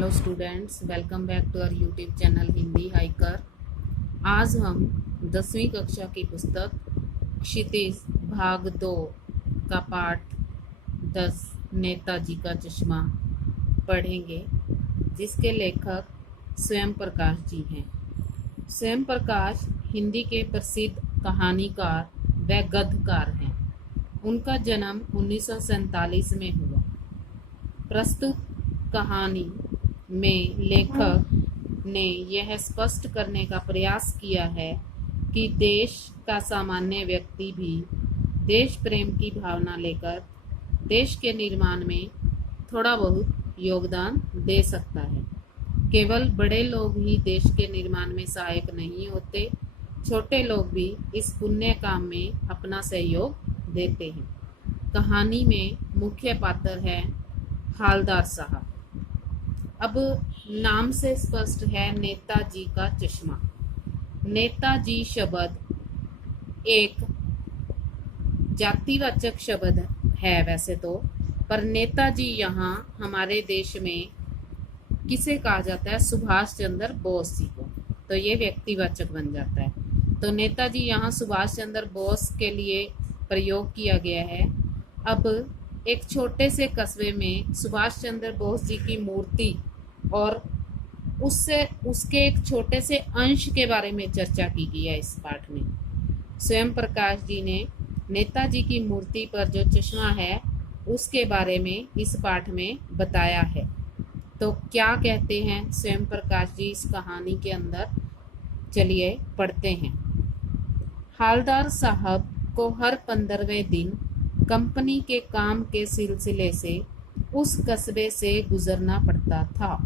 Hello students, welcome back to our YouTube channel Hindi hiker. आज हम 10वीं कक्षा की पुस्तक क्षितिज भाग 2 का पाठ 10 नेताजी का चश्मा पढ़ेंगे, जिसके लेखक स्वयं प्रकाश जी हैं। स्वयं प्रकाश हिंदी के प्रसिद्ध कहानीकार व गद्यकार हैं। उनका जन्म 1947 में हुआ। प्रस्तुत कहानी में लेखक ने यह स्पष्ट करने का प्रयास किया है कि देश का सामान्य व्यक्ति भी देश प्रेम की भावना लेकर देश के निर्माण में थोड़ा बहुत योगदान दे सकता है। केवल बड़े लोग ही देश के निर्माण में सहायक नहीं होते, छोटे लोग भी इस पुण्य काम में अपना सहयोग देते हैं। कहानी में मुख्य पात्र है हालदार साहब। अब नाम से स्पष्ट है नेताजी का चश्मा। नेताजी शब्द एक जातिवाचक शब्द है वैसे तो, पर नेताजी यहाँ हमारे देश में किसे कहा जाता है? सुभाष चंद्र बोस जी को, तो ये व्यक्तिवाचक बन जाता है। तो नेताजी यहाँ सुभाष चंद्र बोस के लिए प्रयोग किया गया है। अब एक छोटे से कस्बे में सुभाष चंद्र बोस जी की मूर्ति और उसके एक छोटे से अंश के बारे में चर्चा की गई है इस पाठ में। स्वयं प्रकाश जी ने नेताजी की मूर्ति पर जो चश्मा है उसके बारे में इस पाठ में बताया है। तो क्या कहते हैं स्वयं प्रकाश जी इस कहानी के अंदर, चलिए पढ़ते हैं। हालदार साहब को हर 15वें दिन कंपनी के काम के सिलसिले से उस कस्बे से गुजरना पड़ता था।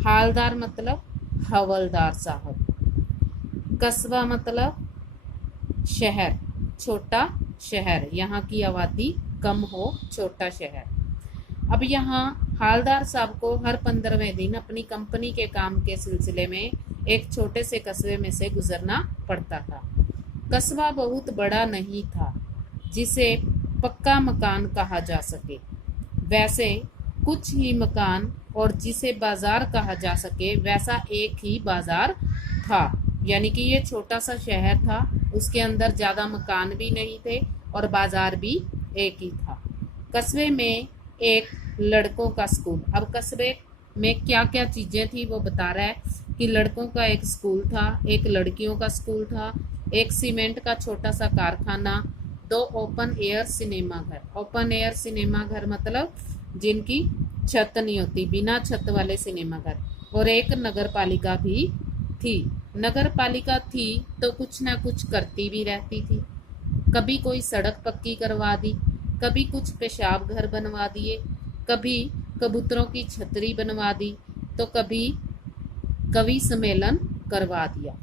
हालदार मतलब हवलदार साहब, कस्बा मतलब शहर, छोटा शहर, यहाँ की आबादी कम हो, छोटा शहर। अब यहाँ हालदार साहब को हर 15वें दिन अपनी कंपनी के काम के सिलसिले में एक छोटे से कस्बे में से गुजरना पड़ता था। कस्बा बहुत बड़ा नहीं था जिसे पक्का मकान कहा जा सके, वैसे कुछ ही मकान, और जिसे बाजार कहा जा सके वैसा एक ही बाजार था। यानी कि ये छोटा सा शहर था, उसके अंदर ज़्यादा मकान भी नहीं थे और बाजार भी एक ही था। कस्बे में एक लड़कों का स्कूल। अब कस्बे में क्या क्या चीज़ें थी वो बता रहा है कि लड़कों का एक स्कूल था, एक लड़कियों का स्कूल था, एक सीमेंट का छोटा सा कारखाना, 2 ओपन एयर सिनेमा घर। ओपन एयर सिनेमा घर मतलब जिनकी छत नहीं होती, बिना छत वाले सिनेमा घर, और एक नगर पालिका भी थी। नगर पालिका थी तो कुछ ना कुछ करती भी रहती थी। कभी कोई सड़क पक्की करवा दी, कभी कुछ पेशाब घर बनवा दिए, कभी कबूतरों की छतरी बनवा दी, तो कभी कवि सम्मेलन करवा दिया।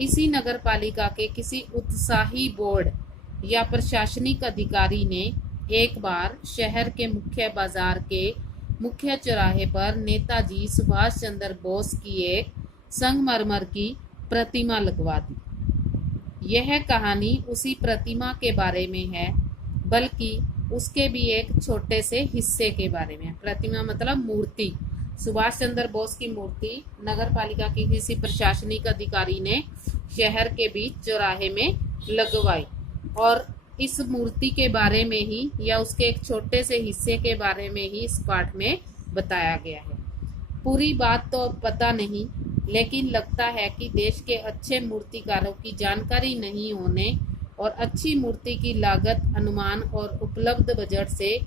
इसी नगर पालिका के किसी उत्साही बोर्ड या प्रशासनिक अधिकारी ने एक बार शहर के मुख्य बाजार के मुख्य चौराहे पर नेताजी सुभाष चंद्र बोस की एक संगमरमर की प्रतिमा लगवा दी। यह कहानी उसी प्रतिमा के बारे में है, बल्कि उसके भी एक छोटे से हिस्से के बारे में है। प्रतिमा मतलब मूर्ति। सुभाष चंद्र बोस की मूर्ति नगर पालिका की किसी प्रशासनिक अधिकारी ने शहर के बीच चौराहे में लगवाई, और इस मूर्ति के बारे में ही या उसके एक छोटे से हिस्से के बारे में ही इस पाठ में बताया गया है। पूरी बात तो पता नहीं, लेकिन लगता है कि देश के अच्छे मूर्तिकारों की जानकारी नहीं होने और अच्छी मूर्ति की लागत, अनुमान और उपलब्ध बजट से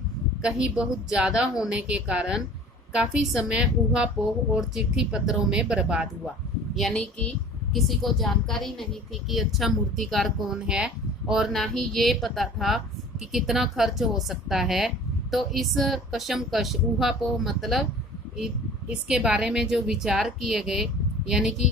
कहीं बहुत ज़्यादा होने के कारण काफ़ी समय ऊहापोह और चिट्ठी पत्रों में बर्बाद हुआ। यानी कि किसी को जानकारी नहीं थी कि अच्छा मूर्तिकार कौन है, और ना ही ये पता था कि कितना खर्च हो सकता है। तो इस कशमकश, ऊहापोह मतलब इसके बारे में जो विचार किए गए, यानी कि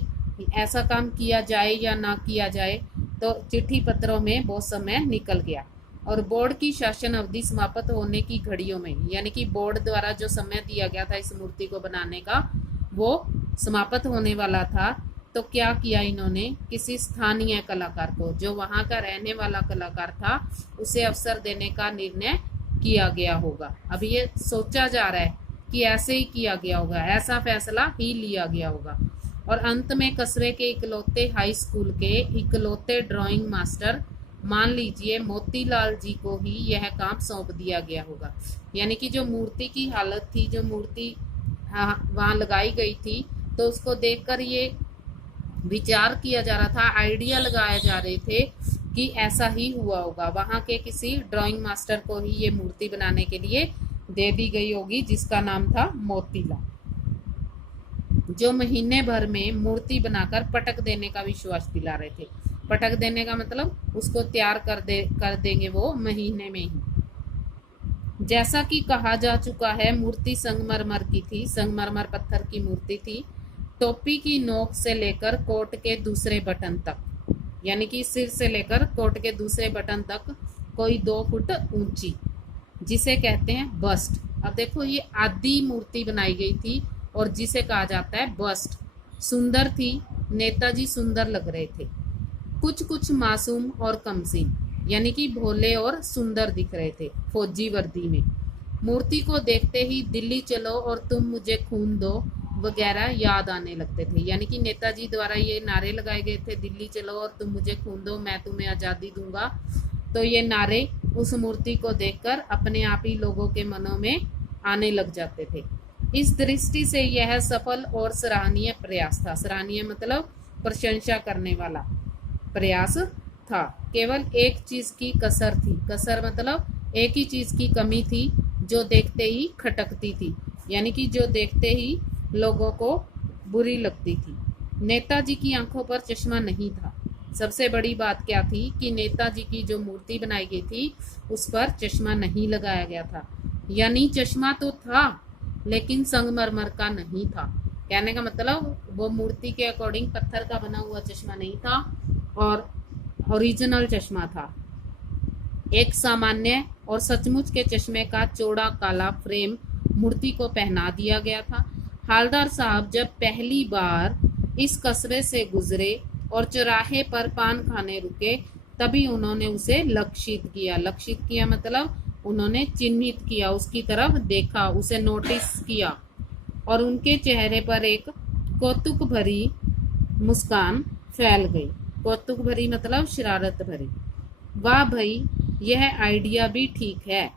ऐसा काम किया जाए या ना किया जाए, तो चिट्ठी पत्रों में बहुत समय निकल गया। और बोर्ड की शासन अवधि समाप्त होने की घड़ियों में, यानी कि बोर्ड द्वारा जो समय दिया गया था इस मूर्ति को बनाने का, वो समाप्त होने वाला था। तो क्या किया इन्होंने, किसी स्थानीय कलाकार को, जो वहाँ का रहने वाला कलाकार था, उसे अवसर देने का निर्णय किया गया होगा। अब ये सोचा जा रहा है कि ऐसे ही किया गया होगा, ऐसा फैसला ही लिया गया होगा। और अंत में कस्बे के इकलौते हाई स्कूल के इकलौते ड्राइंग मास्टर मान लीजिए मोतीलाल जी को ही यह काम सौंप दिया गया होगा। यानी कि जो मूर्ति की हालत थी, जो मूर्ति वहां लगाई गई थी, तो उसको देखकर ये विचार किया जा रहा था, आइडिया लगाए जा रहे थे कि ऐसा ही हुआ होगा। वहां के किसी ड्राइंग मास्टर को ही ये मूर्ति बनाने के लिए दे दी गई होगी, जिसका नाम था मोतीलाल, जो महीने भर में मूर्ति बनाकर पटक देने का विश्वास दिला रहे थे। पटक देने का मतलब उसको तैयार कर देंगे वो महीने में ही। जैसा कि कहा जा चुका है, मूर्ति संगमरमर की थी, संगमरमर पत्थर की मूर्ति थी। टोपी की नोक से लेकर कोट के दूसरे बटन तक, यानी कि सिर से लेकर कोट के दूसरे बटन तक कोई 2 फुट ऊंची, जिसे कहते हैं बस्ट। अब देखो, ये आदि मूर्ति बनाई गई थी और जिसे कहा जाता है बस्ट। सुंदर थी, नेताजी सुंदर लग रहे थे, कुछ मासूम और कमसीन, यानी कि भोले और सुंदर दिख रहे थे फौजी वर्दी में। मूर्ति को देखते ही दिल्ली चलो और तुम मुझे खून दो वगैरह याद आने लगते थे। यानी कि नेताजी द्वारा ये नारे लगाए गए थे, दिल्ली चलो और तुम मुझे खून दो, मैं तुम्हें आज़ादी दूंगा। तो ये नारे उस मूर्ति को देखकर अपने आप ही लोगों के मनों में आने लग जाते थे। इस दृष्टि से यह सफल और सराहनीय प्रयास था। सराहनीय मतलब प्रशंसा करने वाला प्रयास था। केवल एक चीज की कसर थी, कसर मतलब एक ही चीज की कमी थी, जो देखते ही खटकती थी, यानी कि जो देखते ही लोगों को बुरी लगती थी। नेताजी की आंखों पर चश्मा नहीं था। सबसे बड़ी बात क्या थी कि नेताजी की जो मूर्ति बनाई गई थी उस पर चश्मा नहीं लगाया गया था। यानी चश्मा तो था लेकिन संगमरमर का नहीं था। कहने का मतलब वो मूर्ति के अकॉर्डिंग पत्थर का बना हुआ चश्मा नहीं था और ओरिजिनल चश्मा था। एक सामान्य और सचमुच के चश्मे का चौड़ा काला फ्रेम मूर्ति को पहना दिया गया था। हालदार साहब जब पहली बार इस कस्बे से गुजरे और चौराहे पर पान खाने रुके, तभी उन्होंने उसे लक्षित किया। लक्षित किया मतलब उन्होंने चिन्हित किया, उसकी तरफ देखा, उसे नोटिस किया और उनके चेहरे पर एक कौतुक भरी मुस्कान फैल गई। कौतुक भरी मतलब शरारत भरी। वाह भाई, यह आइडिया भी ठीक है।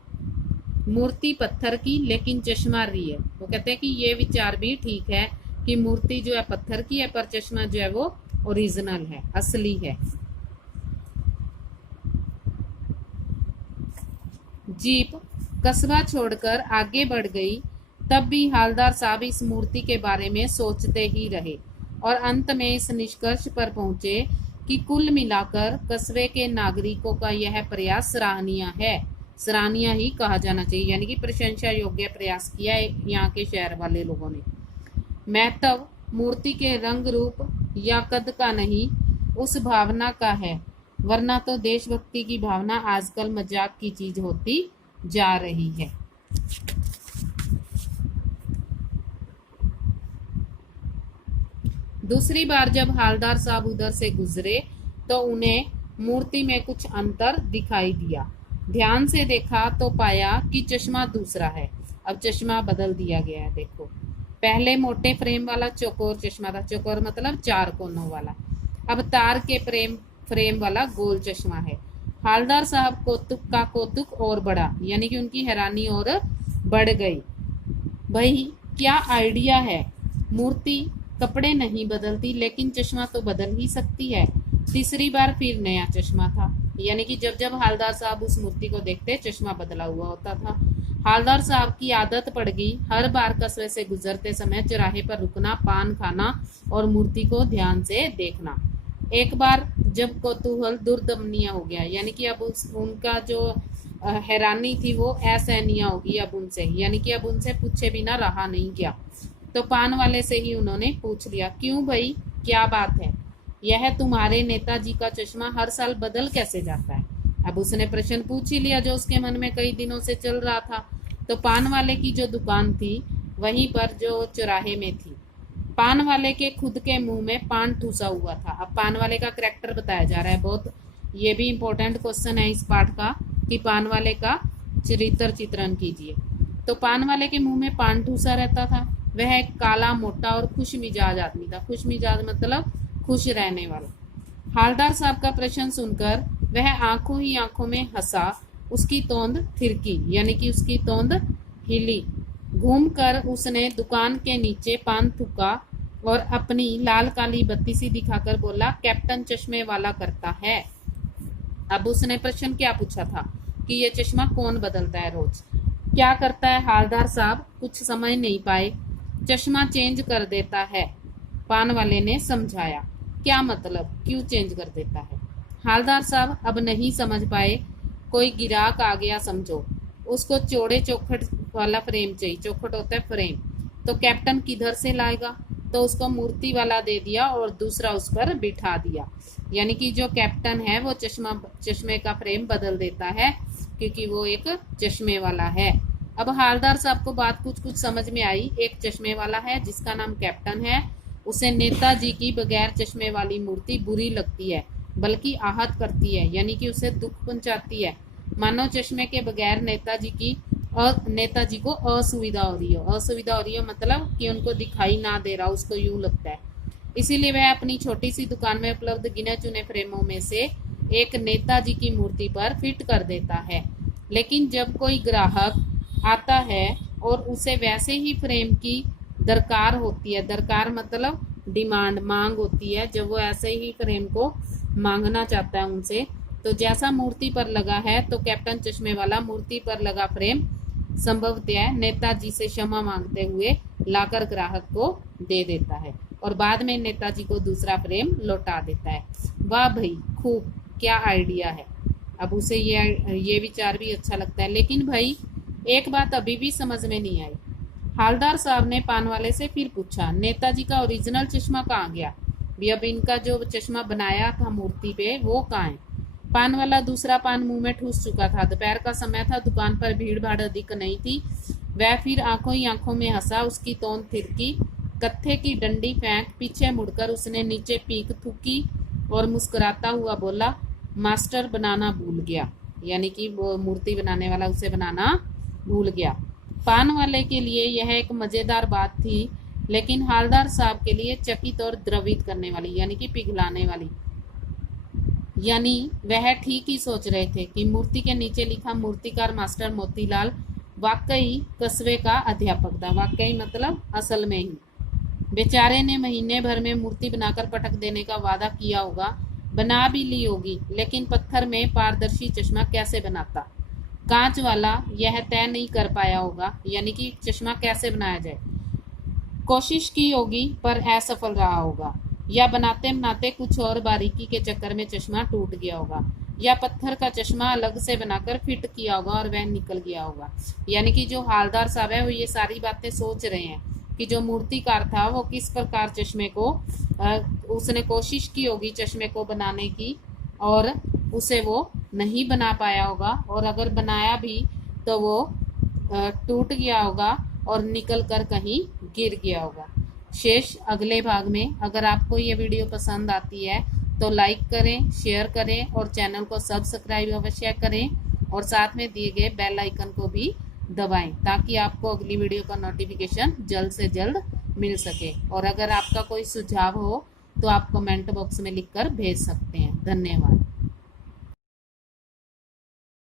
मूर्ति पत्थर की लेकिन चश्मा रियल। वो कहते हैं कि ये विचार भी ठीक है कि मूर्ति जो है पत्थर की है पर चश्मा जो है वो ओरिजिनल है, असली है। जीप कस्बा छोड़कर आगे बढ़ गई, तब भी हालदार साहब इस मूर्ति के बारे में सोचते ही रहे और अंत में इस निष्कर्ष पर पहुंचे कि कुल मिलाकर कस्बे के नागरिकों का यह प्रयास सराहनीय है। सराहनीय ही कहा जाना चाहिए, यानी कि प्रशंसा योग्य प्रयास किया है यहाँ के शहर वाले लोगों ने। महत्व मूर्ति के रंग रूप या कद का नहीं, उस भावना का है, वरना तो देशभक्ति की भावना आजकल मजाक की चीज होती जा रही है। दूसरी बार जब हालदार साहब उधर से गुजरे तो उन्हें मूर्ति में कुछ अंतर दिखाई दिया। ध्यान से देखा तो पाया कि चश्मा दूसरा है। अब चश्मा बदल दिया गया है। देखो, पहले मोटे फ्रेम वाला चौकोर चश्मा था, चौकोर मतलब 4 कोनों वाला। अब तार के फ्रेम वाला गोल चश्मा है। हालदार साहब कौतुक और बढ़ा, यानी कि उनकी हैरानी और बढ़ गई। भाई क्या आइडिया है, मूर्ति कपड़े नहीं बदलती लेकिन चश्मा तो बदल ही सकती है। तीसरी बार फिर नया चश्मा था, यानी कि जब जब हालदार साहब उस मूर्ति को देखते चश्मा बदला हुआ होता था। हालदार साहब की आदत पड़ गई हर बार कस्बे से गुजरते समय चौराहे पर रुकना, पान खाना और मूर्ति को ध्यान से देखना। एक बार जब कौतूहल दुर्दमनीय हो गया, यानी कि अब उनका जो हैरानी थी वो असहनीय होगी अब उनसे, यानी कि अब उनसे पूछे बिना रहा नहीं गया। तो पान वाले से ही उन्होंने पूछ लिया, क्यों भाई क्या बात है, यह तुम्हारे नेताजी का चश्मा हर साल बदल कैसे जाता है। अब उसने प्रश्न पूछ ही लिया जो उसके मन में कई दिनों से चल रहा था। तो पान वाले की जो दुकान थी वहीं पर जो चौराहे में थी, पान वाले के खुद के मुंह में पान ठूसा हुआ था। अब पान वाले का करैक्टर बताया जा रहा है, बहुत ये भी इम्पोर्टेंट क्वेश्चन है इस पाठ का कि पान वाले का चरित्र चित्रण कीजिए। तो पान वाले के मुंह में पान ठूसा रहता था। वह एक काला, मोटा और खुश मिजाज आदमी था। खुश मिजाज मतलब खुश रहने वाला। हालदार साहब का प्रश्न सुनकर वह आंखों ही आंखों में हंसा। उसकी तोंद थिरकी, यानी कि उसकी तोंद हिली। घूमकर उसने दुकान के नीचे पान थूका और अपनी लाल काली बत्ती सी दिखाकर बोला, कैप्टन चश्मे वाला करता है। अब उसने प्रश्न क्या पूछा था कि ये चश्मा कौन बदलता है रोज, क्या करता है हालदार साहब कुछ समझ नहीं पाए। चश्मा चेंज कर देता है, पान वाले ने समझाया। क्या मतलब, क्यों चेंज कर देता है? हालदार साहब अब नहीं समझ पाए। कोई गिराक आ गया समझो, उसको चौड़े चौखट वाला फ्रेम चाहिए। चौखट होता है फ्रेम। तो कैप्टन किधर से लाएगा? तो उसको मूर्ति वाला दे दिया और दूसरा उस पर बिठा दिया। यानी कि जो कैप्टन है वो चश्मे का फ्रेम बदल देता है, क्योंकि वो एक चश्मे वाला है। अब हालदार साहब को बात कुछ कुछ समझ में आई। एक चश्मे वाला है जिसका नाम कैप्टन है, उसे नेताजी की बगैर चश्मे वाली मूर्ति बुरी लगती है, बल्कि आहत करती है, यानी कि उसे दुख पहुंचाती है। मानो चश्मे के बगैर नेताजी को असुविधा हो रही हो। असुविधा हो रही हो मतलब कि उनको दिखाई ना दे रहा, उसको यूं लगता है। इसीलिए वह अपनी छोटी सी दुकान में उपलब्ध गिने चुने फ्रेमों में से एक नेताजी की मूर्ति पर फिट कर देता है। लेकिन जब कोई ग्राहक आता है और उसे वैसे ही फ्रेम की दरकार होती है, दरकार मतलब डिमांड, मांग होती है, जब वो ऐसे ही फ्रेम को मांगना चाहता है उनसे, तो जैसा मूर्ति पर लगा है, तो कैप्टन चश्मे वाला मूर्ति पर लगा फ्रेम संभवतः नेताजी से क्षमा मांगते हुए लाकर ग्राहक को दे देता है और बाद में नेताजी को दूसरा फ्रेम लौटा देता है। वाह भाई, खूब, क्या आइडिया है। अब उसे ये विचार भी अच्छा लगता है। लेकिन भाई एक बात अभी भी समझ में नहीं आई। हालदार साहब ने पान वाले से फिर पूछा, नेताजी का ओरिजिनल चश्मा कहाँ गया? भी अब इनका जो चश्मा बनाया था मूर्ति पे वो कहाँ है? पान वाला दूसरा पान मुंह में ठूस चुका था। दोपहर का समय था, दुकान पर भीड़ भाड़ अधिक नहीं थी। वह फिर आंखों ही आंखों में हंसा। उसकी तोंद थिरकी। कत्थे की डंडी फेंक पीछे मुड़कर उसने नीचे पीक थूकी और मुस्कुराता हुआ बोला, मास्टर बनाना भूल गया। यानी कि वो मूर्ति बनाने वाला उसे बनाना भूल गया। पान वाले के लिए यह एक मजेदार बात थी, लेकिन हालदार साहब के लिए चकित और द्रवित करने वाली, यानी कि पिघलाने वाली। यानी वह ठीक ही सोच रहे थे कि मूर्ति के नीचे लिखा मूर्तिकार मास्टर मोतीलाल वाकई कस्बे का अध्यापक था। वाकई मतलब असल में ही। बेचारे ने महीने भर में मूर्ति बनाकर पटक देने का वादा किया होगा, बना भी ली होगी, लेकिन पत्थर में पारदर्शी चश्मा कैसे बनाता? कांच वाला यह तय नहीं कर पाया होगा, यानी कि चश्मा कैसे बनाया जाए। कोशिश की होगी पर असफल रहा होगा, या बनाते बनाते कुछ और बारीकी के चक्कर में चश्मा टूट गया होगा, या पत्थर का चश्मा अलग से बनाकर फिट किया होगा और वह निकल गया होगा। यानी कि जो हालदार साहब है वो ये सारी बातें सोच रहे हैं कि जो मूर्तिकार था वो किस प्रकार चश्मे को उसने कोशिश की होगी चश्मे को बनाने की, और उसे वो नहीं बना पाया होगा, और अगर बनाया भी तो वो टूट गया होगा और निकल कर कहीं गिर गया होगा। शेष अगले भाग में। अगर आपको ये वीडियो पसंद आती है तो लाइक करें, शेयर करें और चैनल को सब्सक्राइब अवश्य करें, और साथ में दिए गए बेल आइकन को भी दबाएं ताकि आपको अगली वीडियो का नोटिफिकेशन जल्द से जल्द मिल सके। और अगर आपका कोई सुझाव हो तो आप कमेंट बॉक्स में लिखकर भेज सकते हैं। धन्यवाद।